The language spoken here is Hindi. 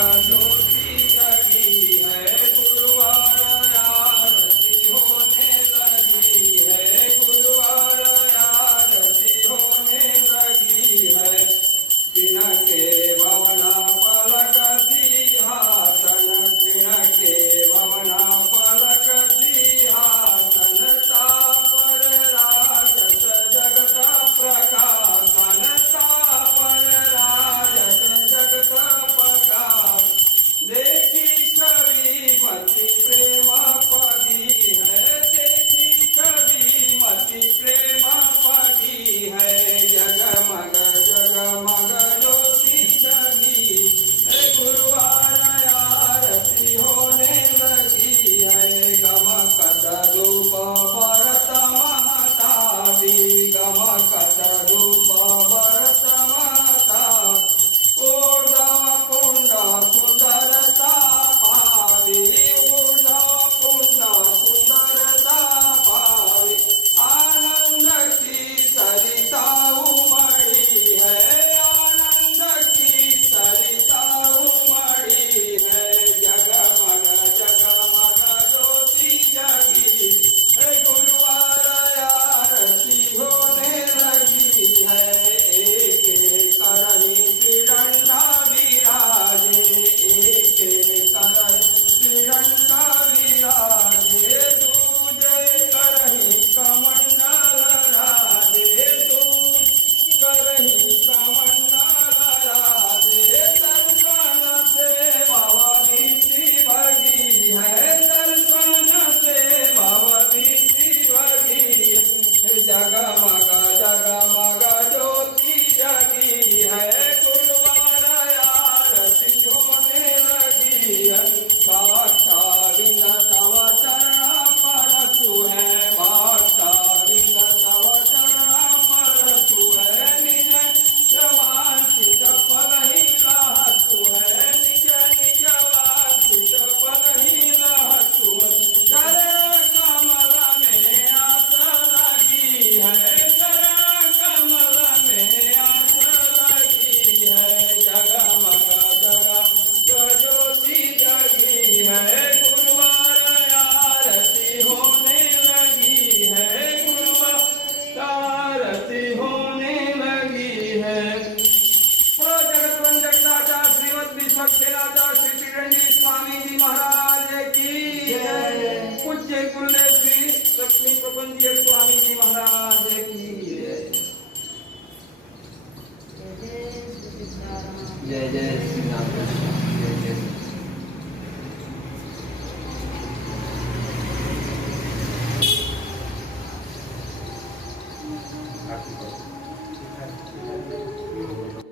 ज्योति जगी है, गुरुवार आरती होने लगी है, गुरुवार आरती होने लगी है। तिनके भवना पलक सिंहासन, तिनके भवना पलक सिंहासन, तापर राजत जगत प्रकाशन, तापर राजत जगत प्रकाश। देखी छवि मति प्रेम पगी है, देखी छवि मति प्रेम पगी है। जगमग जगमग ज्योति जगी है, गुरुवार आरती होने लगी है। गमकत धूप भरत महताबी, गमकत धूप भरत महता। ऊर्ध्व कुंड सुंदरता पावी, ऊर्ध्व कुंड सुंदरता पावी। आनंद की सरिता उमड़ी है, आनंद की सरिता उमड़ी है। जगमग जगमग ज्योति जगी है, गुरुवार आरती होने लगी है। एक करही त्रिदंडा विराजे, एक करही त्रिदंडा विराजे। दूजे करही कमंडल राजे, दूज करही कमंडल राजे। दर्शन से भवभीति भगी है, दर्शन से भवभीति भगी है। जगमग जगमग ज्योति जगी है, गुरुवार आरती होने लगी है। भक्ता बिन तव चरण परशु है, भक्ता बिन तव चरण परशु है। निज वांछित फल ही लहतु है, निज निज वांछित फल ही लहतु है। चरण कमल में आस लगी है, चरण कमल में आस लगी है। जगमग जगमग ज्योति जगी है, गुरुवार आरती होने लगी है, गुरुवार आरती होने लगी है। जगतवंदकदाचा श्रीमद विश्वक्सेनाचा श्री त्रिदंडी स्वामी जी महाराज की जय। पूज्य गुरुदेव श्री लक्ष्मी प्रबंधीय स्वामी जी महाराज की जय। जय जय श्री राम। जय जय। Thank you.